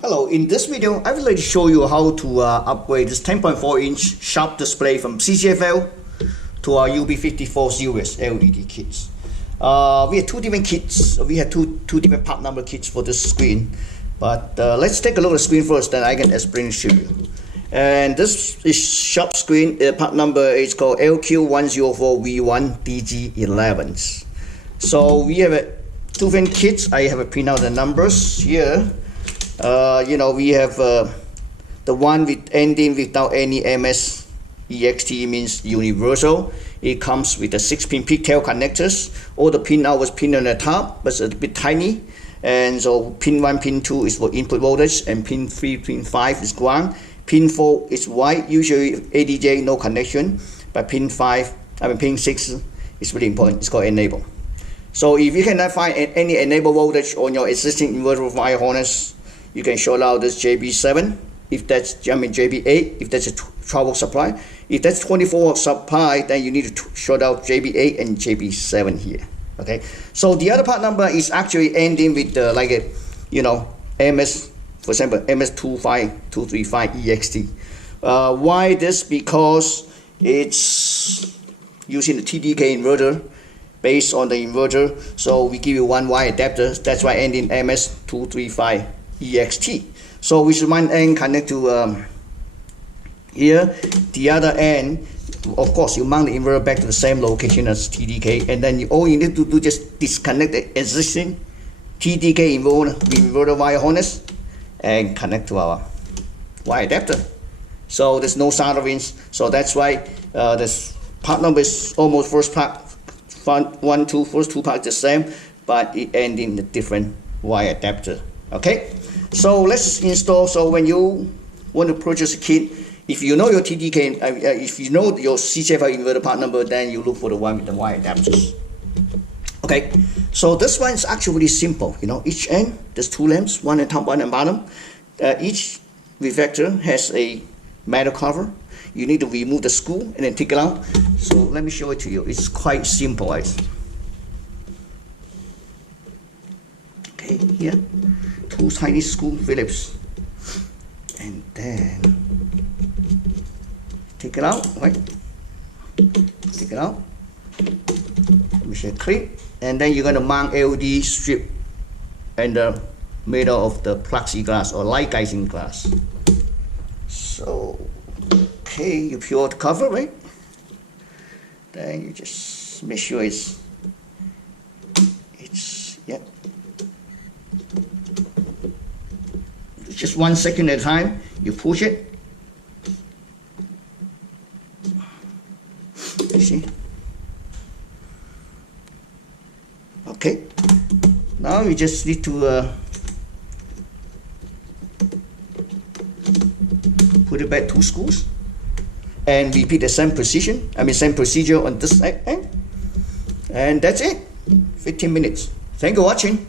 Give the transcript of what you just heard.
Hello, in this video I would like to show you how to upgrade this 10.4-inch sharp display from CCFL to our UB54 series LED kits. We have two different kits. We have two different part number kits for this screen, but let's take a look at the screen first, then I can explain to you. And this is sharp screen. Part number is called LQ104V1DG11. So we have two different kits. I have printed out the numbers here. We have the one with ending without any MS EXT means universal. It comes with the 6-pin pigtail connectors. All the pin out was pinned on the top, but it's a bit tiny. And so pin 1, pin 2 is for input voltage, and pin 3, pin 5 is ground. Pin 4 is white, usually ADJ, no connection. But pin 6 is really important. It's called enable. So if you cannot find any enable voltage on your existing inverter wire harness, you can short out this JB7, if that's JB8, if that's a 12-volt supply. If that's 24-volt supply, then you need to short out JB8 and JB7 here. Okay. So the other part number is actually ending with MS, for example, MS25235 EXT. Why this? Because it's using the TDK inverter based on the inverter. So we give you one wire adapter. That's why ending MS235 EXT. So we should one end connect to here. The other end, of course, you mount the inverter back to the same location as TDK, and then all you need to do just disconnect the existing TDK inverter wire harness and connect to our wire adapter. So there's no solderings. So that's why this part number is almost first two parts the same, but it ends in a different wire adapter. Okay. So let's install. So when you want to purchase a kit, if you know your TDK, if you know your CCFL inverter part number, then you look for the one with the wire adapters. Okay, so this one is actually really simple. Each end, there's two lamps, one at top, one at bottom. Each reflector has a metal cover. You need to remove the screw and then take it out. So let me show it to you. It's quite simple. Okay, here, two tiny screw Phillips, and then take it out, right? Take it out. Let me show it clean. And then you're going to mount LED strip in the middle of the plexiglass or light guiding glass. So, okay, you peel the cover, right? Then you just make sure it's just 1 second at a time. You push it. You see? Okay. Now you just need to put it back 2 screws and repeat the same same procedure on this end. And that's it. 15 minutes. Thank you for watching.